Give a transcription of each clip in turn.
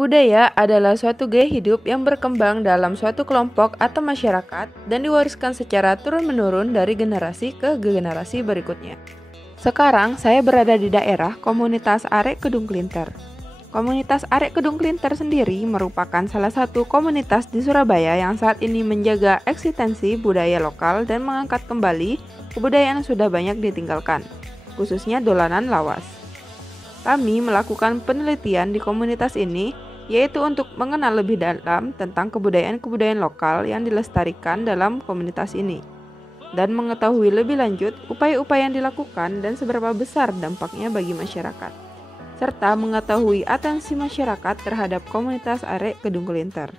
Budaya adalah suatu gaya hidup yang berkembang dalam suatu kelompok atau masyarakat dan diwariskan secara turun-menurun dari generasi ke generasi berikutnya. Sekarang saya berada di daerah komunitas Arek Kedung Klinter. Komunitas Arek Kedung Klinter sendiri merupakan salah satu komunitas di Surabaya yang saat ini menjaga eksistensi budaya lokal dan mengangkat kembali kebudayaan yang sudah banyak ditinggalkan, khususnya dolanan lawas. Kami melakukan penelitian di komunitas ini, yaitu untuk mengenal lebih dalam tentang kebudayaan-kebudayaan lokal yang dilestarikan dalam komunitas ini, dan mengetahui lebih lanjut upaya-upaya yang dilakukan dan seberapa besar dampaknya bagi masyarakat, serta mengetahui atensi masyarakat terhadap komunitas Arek Kedung Klinter.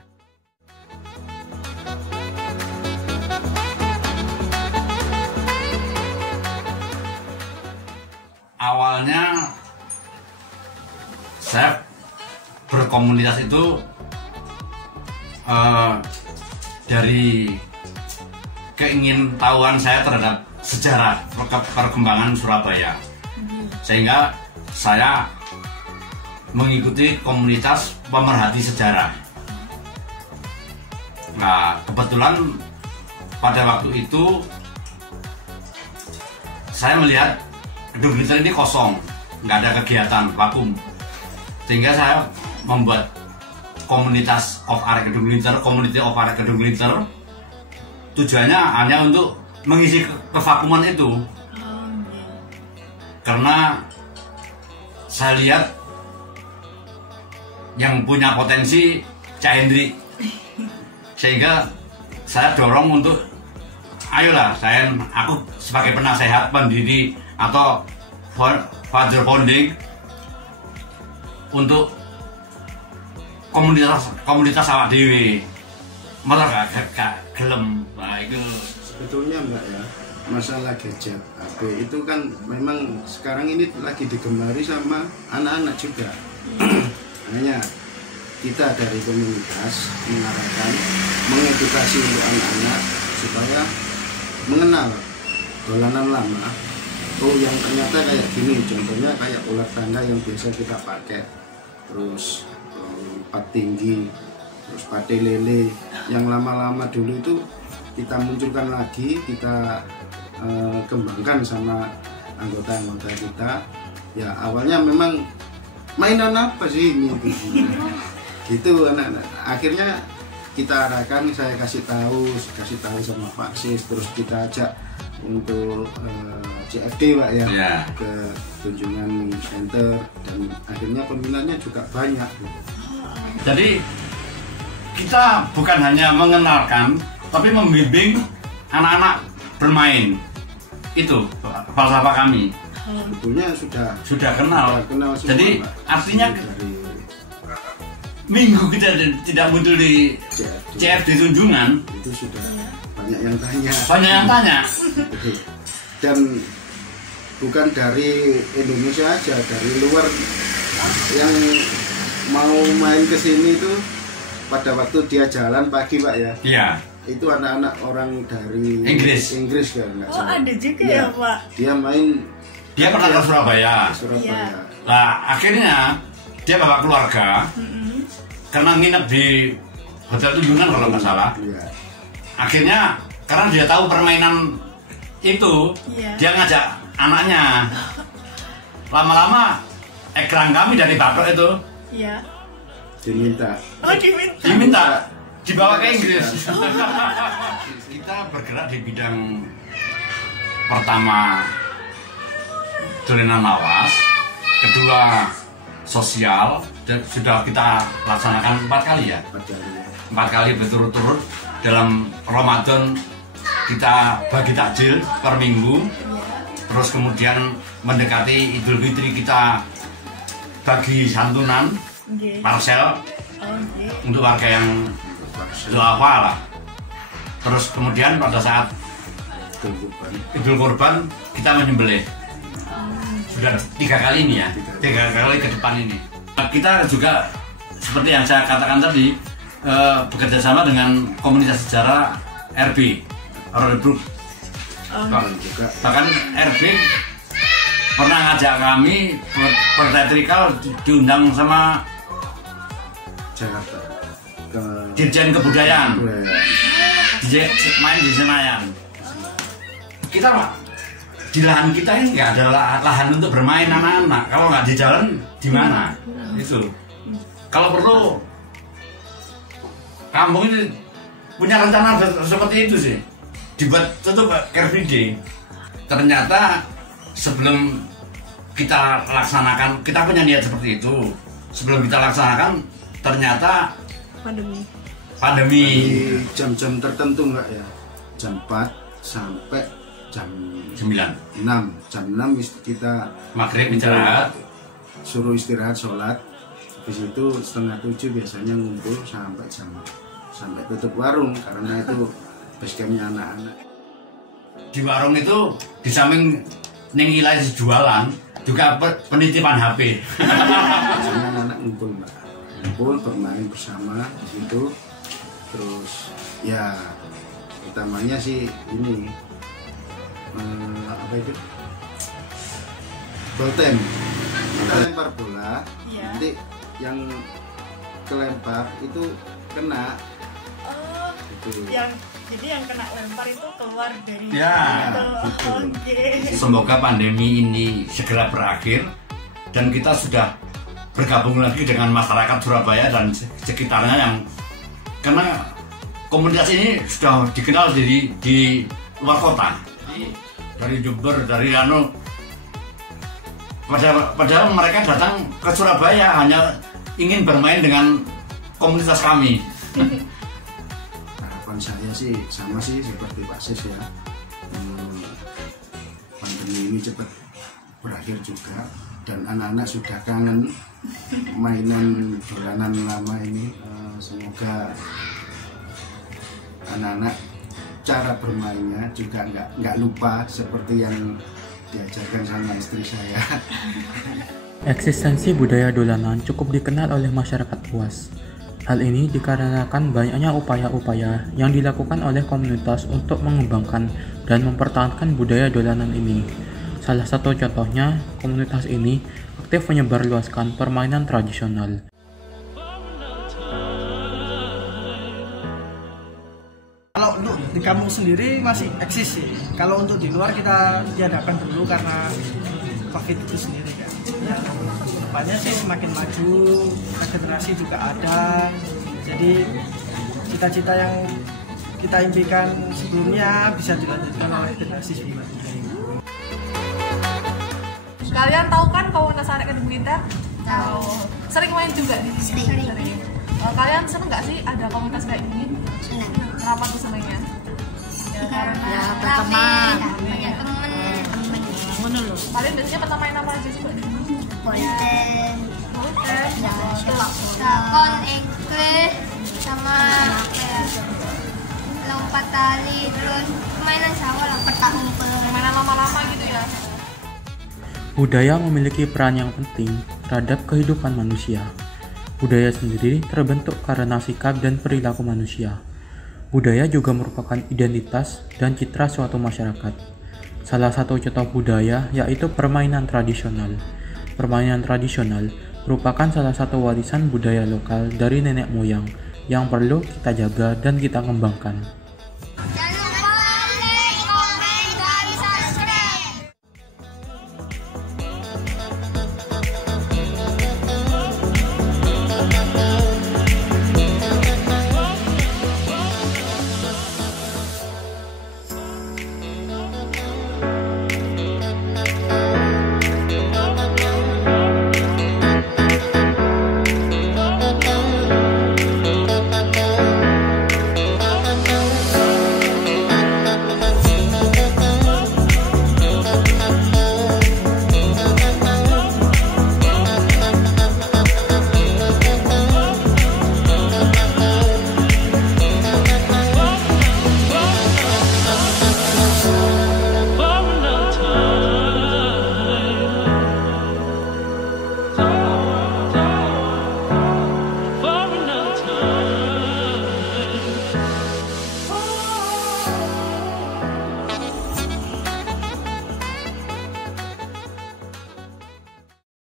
Awalnya saya berkomunitas itu dari keingintahuan saya terhadap sejarah perkembangan Surabaya, sehingga saya mengikuti komunitas pemerhati sejarah. Nah, kebetulan pada waktu itu saya melihat Kedung Klinter ini kosong, nggak ada kegiatan, vakum, sehingga saya membuat komunitas of Arek Kedung Klinter, Community of Arek Kedung Klinter. Tujuannya hanya untuk mengisi kevakuman itu, karena saya lihat yang punya potensi Cak Hendrik, sehingga saya dorong untuk ayolah aku sebagai penasehat pendiri atau father founding untuk komunitas awak dewi, malah gak gelem. Nah, itu sebetulnya Mbak ya, masalah gadget HP itu kan memang sekarang ini lagi digemari sama anak-anak juga. Makanya kita dari komunitas mengarahkan, mengedukasi untuk anak-anak supaya mengenal dolanan lama. Oh, yang ternyata kayak gini, contohnya kayak ular tangga yang biasa kita pakai, terus empat tinggi, terus pate lele, yang lama-lama dulu itu kita munculkan lagi, kita kembangkan sama anggota-anggota kita. Ya awalnya memang mainan apa sih ini gitu anak-anak. Akhirnya kita arahkan, saya kasih tahu sama Pak Sis, terus kita ajak untuk CFD Pak ya, ke kunjungan center, dan akhirnya peminatnya juga banyak. Jadi kita bukan hanya mengenalkan, tapi membimbing anak-anak bermain. Itu falsafah kami. Sebetulnya sudah kenal semua, jadi Mbak. Artinya minggu kita tidak muncul di CFD Tunjungan, itu sudah banyak yang tanya. Dan bukan dari Indonesia aja, dari luar yang mau main ke sini itu pada waktu dia jalan pagi Pak ya. Iya. Itu anak-anak orang dari Inggris kan nggak salah. Oh ada juga ya Pak. Dia pernah ke Surabaya. Iya. Nah akhirnya dia bawa keluarga, karena nginep di Hotel Tunjungan kalau nggak salah. Iya. Akhirnya karena dia tahu permainan itu, dia ngajak anaknya. Lama-lama ekran kami dari Batok itu diminta dibawa ke Inggris. Kita bergerak di bidang pertama dolanan lawas, kedua sosial, dan sudah kita laksanakan 4 kali ya. 4 kali berturut-turut. Dalam Ramadan kita bagi takjil per minggu, terus kemudian mendekati Idul Fitri kita bagi santunan parcel untuk warga yang duafa lah. Terus kemudian pada saat Idul Kurban kita menyembelih. Sudah 3 kali ini ya, 3 kali ke depan ini. Kita juga seperti yang saya katakan tadi, bekerja sama dengan komunitas sejarah RB Rodebrug. Bahkan RB pernah ngajak kami berteatrikal, diundang sama Jakarta. Ke Dirjen Kebudayaan. Main di Senayan. Kita Pak, di lahan kita ini nggak ada lahan untuk bermain anak-anak. Kalau nggak di jalan, di mana? Itu. Kalau perlu, kampung ini punya rencana seperti itu sih. Dibuat tutup Car Free Day. Ternyata sebelum kita laksanakan, kita punya niat seperti itu. Sebelum kita laksanakan, ternyata Pandemi. di jam-jam tertentu enggak ya, jam 4 sampai jam 9. Jam 6 kita Maghrib istirahat. suruh istirahat sholat, habis itu setengah 7 biasanya ngumpul sampai tutup warung karena itu basecampnya anak-anak. Di warung itu di samping ningilai jualan juga penitipan HP. Biasanya anak-anak ngumpul bermain bersama di situ. Terus ya utamanya sih ini apa itu, golten. Kita lempar bola, nanti yang kelempar itu kena. Oh, Itu. jadi yang kena lempar itu keluar dari Ya, itu. betul. Oke. Semoga pandemi ini segera berakhir dan kita sudah bergabung lagi dengan masyarakat Surabaya dan sekitarnya yang karena komunitas ini sudah dikenal di luar kota, dari Jember, dari padahal mereka datang ke Surabaya hanya ingin bermain dengan komunitas kami. Harapan saya sih sama sih seperti Pak Sis ya, pandemi ini cepat berakhir juga dan anak-anak sudah kangen mainan dolanan lama ini. Semoga anak-anak cara bermainnya juga nggak lupa seperti yang diajarkan sama istri saya. Eksistensi budaya dolanan cukup dikenal oleh masyarakat luas. Hal ini dikarenakan banyaknya upaya-upaya yang dilakukan oleh komunitas untuk mengembangkan dan mempertahankan budaya dolanan ini. Salah satu contohnya, komunitas ini aktif menyebarluaskan permainan tradisional. Kalau untuk di kampung sendiri masih eksis sih. Kalau untuk di luar kita diadakan dulu karena COVID itu sendiri kan. Ya, depannya sih semakin maju, regenerasi juga ada. Jadi cita-cita yang kita impikan sebelumnya bisa dilanjutkan oleh generasi sebelumnya. Kalian tahu kan komunitas anak kedung militer? Tahu. Sering main juga di sini? Sering. Kalian seneng nggak sih ada komunitas kayak gini? Senang. Kenapa tuh senengnya? Ya berteman, banyak temen. Kalian biasanya pernah main apa aja sih? Golden, Golden. ya dragon, engke, sama lompat tali, terus mainan sawah lah, petak umpet. Mainan lama-lama gitu ya? Budaya memiliki peran yang penting terhadap kehidupan manusia. Budaya sendiri terbentuk karena sikap dan perilaku manusia. Budaya juga merupakan identitas dan citra suatu masyarakat. Salah satu contoh budaya yaitu permainan tradisional. Permainan tradisional merupakan salah satu warisan budaya lokal dari nenek moyang yang perlu kita jaga dan kita kembangkan.